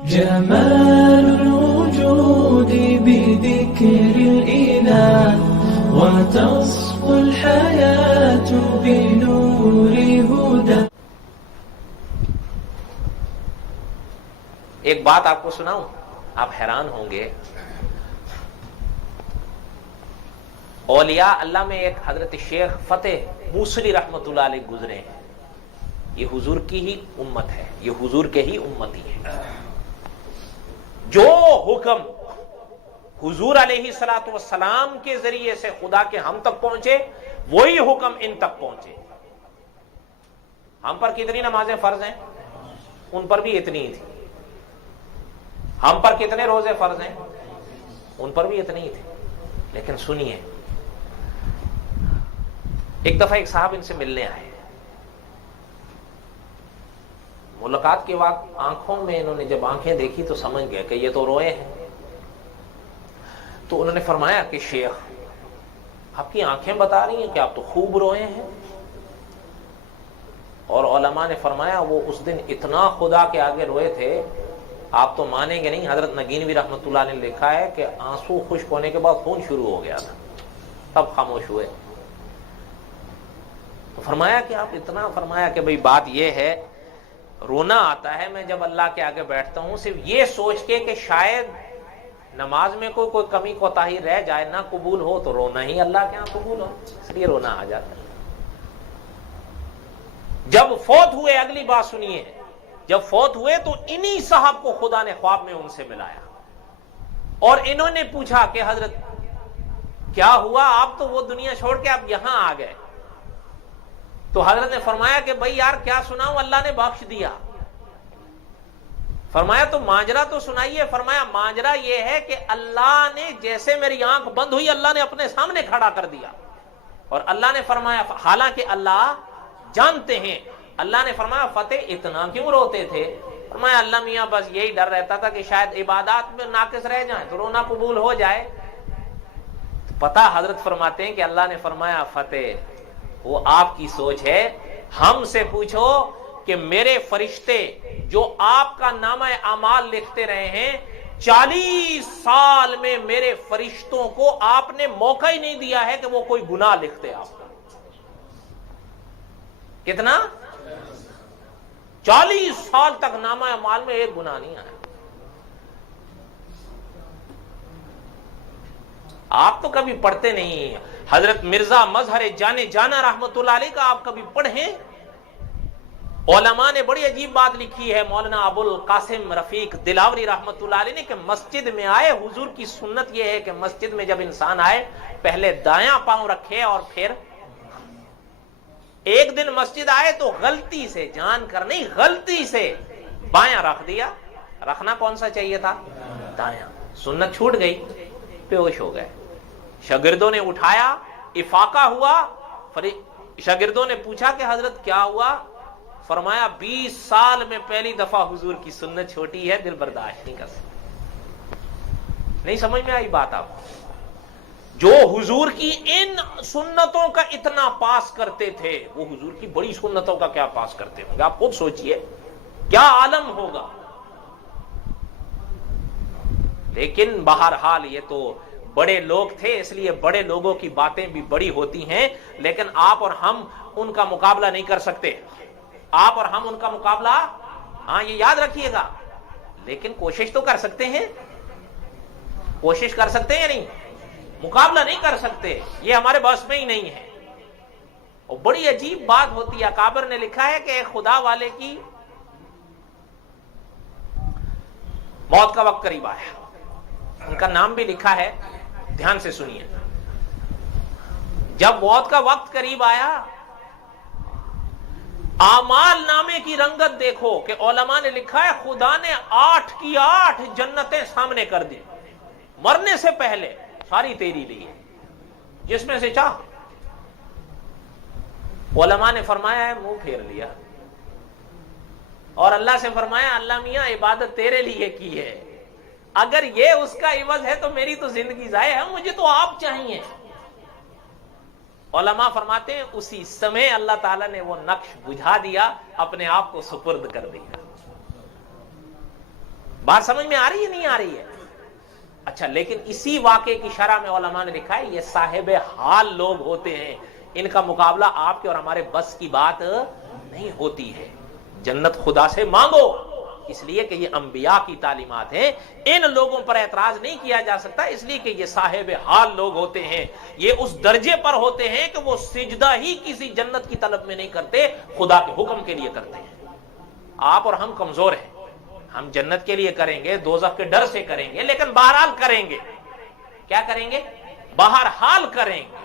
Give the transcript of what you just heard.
جمال الوجود بذكر الإله وتصفو الحياة بنور هدى. ایک بات آپ کو سناؤں، آپ حیران ہوں گے. اولیاء اللہ میں ایک حضرت شیخ فتح موصلی رحمۃ اللہ علیہ گزرے ہیں. یہ حضور کی ہی امت ہے، یہ حضور کے ہی امتی ہے. جو حکم حضور علیہ الصلوۃ والسلام کے ذریعے سے خدا کے ہم تک پہنچے، وہی حکم ان تک پہنچے. ہم پر کتنی نمازیں فرض ہیں؟ ان پر بھی اتنی ہی تھی. ہم پر کتنے روزے فرض ہیں؟ ان پر بھی اتنی ہی تھی. لیکن سنیے، ایک دفعہ ایک صاحب ان سے ملنے آئے. ملاقات کے وقت آنکھوں میں انہوں نے جب آنکھیں دیکھی تو سمجھ گئے کہ یہ تو روئے ہیں. تو انہوں نے فرمایا کہ شیخ، آپ کی آنکھیں بتا رہی ہیں کہ آپ تو خوب روئے ہیں. اور علماء نے فرمایا وہ اس دن اتنا خدا کے آگے روئے تھے، آپ تو مانیں گے نہیں. حضرت نگینوی رحمۃ اللہ نے لکھا ہے کہ آنسو خشک ہونے کے بعد خون شروع ہو گیا تھا، تب خاموش ہوئے. تو فرمایا کہ آپ اتنا، فرمایا کہ بھئی بات یہ ہے، رونا آتا ہے میں جب اللہ کے آگے بیٹھتا ہوں صرف یہ سوچ کے کہ شاید نماز میں کوئی کمی کوتاہی رہ جائے، نہ قبول ہو، تو رونا ہی اللہ کے ہاں قبول ہو، اس لیے رونا آ جاتا ہے. جب فوت ہوئے، اگلی بات سنیے، جب فوت ہوئے تو انہی صاحب کو خدا نے خواب میں ان سے ملایا اور انہوں نے پوچھا کہ حضرت کیا ہوا، آپ تو وہ دنیا چھوڑ کے آپ یہاں آ گئے. تو حضرت نے فرمایا کہ بھائی یار کیا سناؤں، اللہ نے بخش دیا. فرمایا تو ماجرا تو سنائیے. فرمایا ماجرا یہ ہے کہ اللہ نے جیسے میری آنکھ بند ہوئی، اللہ نے اپنے سامنے کھڑا کر دیا. اور اللہ نے فرمایا، حالانکہ اللہ جانتے ہیں، اللہ نے فرمایا فتح اتنا کیوں روتے تھے؟ فرمایا اللہ میاں بس یہی ڈر رہتا تھا کہ شاید عبادات میں ناقص رہ جائیں تو رونا قبول ہو جائے. پتہ حضرت فرماتے ہیں کہ اللہ نے فرمایا فتح وہ آپ کی سوچ ہے، ہم سے پوچھو کہ میرے فرشتے جو آپ کا نامہ اعمال لکھتے رہے ہیں، 40 سال میں میرے فرشتوں کو آپ نے موقع ہی نہیں دیا ہے کہ وہ کوئی گناہ لکھتے. آپ کا کتنا؟ 40 سال تک نامہ اعمال میں ایک گناہ نہیں آیا. آپ تو کبھی پڑھتے نہیں. حضرت مرزا مظہر جانے جانا رحمت اللہ علیہ کا آپ کبھی پڑھیں؟ علماء نے بڑی عجیب بات لکھی ہے. مولانا ابو القاسم رفیق دلاوری رحمت اللہ علیہ نے کہ مسجد میں آئے، حضور کی سنت یہ ہے کہ مسجد میں جب انسان آئے پہلے دایاں پاؤں رکھے اور پھر، ایک دن مسجد آئے تو غلطی سے، جان کر نہیں، غلطی سے بایاں رکھ دیا. رکھنا کون سا چاہیے تھا؟ دایاں. سنت چھوٹ گئی، بے ہوش ہو گئے. شاگردوں نے اٹھایا، افاقہ ہوا. شاگردوں نے پوچھا کہ حضرت کیا ہوا؟ فرمایا 20 سال میں پہلی دفعہ حضور کی سنت چھوٹی ہے، دل برداشت نہیں کر سکتا. نہیں سمجھ میں آئی بات آپ کو؟ جو حضور کی ان سنتوں کا اتنا پاس کرتے تھے، وہ حضور کی بڑی سنتوں کا کیا پاس کرتے ہوں گے؟ آپ خود سوچئے کیا عالم ہوگا. لیکن بہرحال یہ تو بڑے لوگ تھے، اس لیے بڑے لوگوں کی باتیں بھی بڑی ہوتی ہیں. لیکن آپ اور ہم ان کا مقابلہ نہیں کر سکتے. آپ اور ہم ان کا مقابلہ، ہاں یہ یاد رکھیے گا. لیکن کوشش تو کر سکتے ہیں، کوشش کر سکتے ہیں یا نہیں؟ مقابلہ نہیں کر سکتے، یہ ہمارے بس میں ہی نہیں ہے. اور بڑی عجیب بات ہوتی ہے. اکابر نے لکھا ہے کہ ایک خدا والے کی موت کا وقت قریب آیا. ان کا نام بھی لکھا ہے، دھیان سے سنیے. جب موت کا وقت قریب آیا، اعمال نامے کی رنگت دیکھو کہ علماء نے لکھا ہے خدا نے 8 کی 8 جنتیں سامنے کر دی. مرنے سے پہلے ساری تیری لی ہے، جس میں سے چاہ. علماء نے فرمایا ہے منہ پھیر لیا اور اللہ سے فرمایا اللہ میاں عبادت تیرے لیے کی ہے، اگر یہ اس کا عوض ہے تو میری تو زندگی ضائع ہے، مجھے تو آپ چاہیے. علماء فرماتے ہیں اسی سمے اللہ تعالیٰ نے وہ نقش بجھا دیا، اپنے آپ کو سپرد کر دیا. بات سمجھ میں آ رہی ہے نہیں آ رہی ہے؟ اچھا، لیکن اسی واقعے کی شرح میں علماء نے لکھا ہے یہ صاحب حال لوگ ہوتے ہیں، ان کا مقابلہ آپ کے اور ہمارے بس کی بات نہیں ہوتی ہے۔ جنت خدا سے مانگو، اس لیے کہ یہ انبیاء کی تعلیمات ہیں، ان لوگوں پر اعتراض نہیں کیا جا سکتا، اس لیے کہ یہ صاحب حال لوگ ہوتے ہیں، یہ اس درجے پر ہوتے ہیں کہ وہ سجدہ ہی کسی جنت کی طلب میں نہیں کرتے، خدا کے حکم کے لیے کرتے ہیں۔ آپ اور ہم کمزور ہیں، ہم جنت کے لیے کریں گے، دوزخ کے ڈر سے کریں گے، لیکن بہرحال کریں گے۔ کیا کریں گے؟ بہرحال کریں گے۔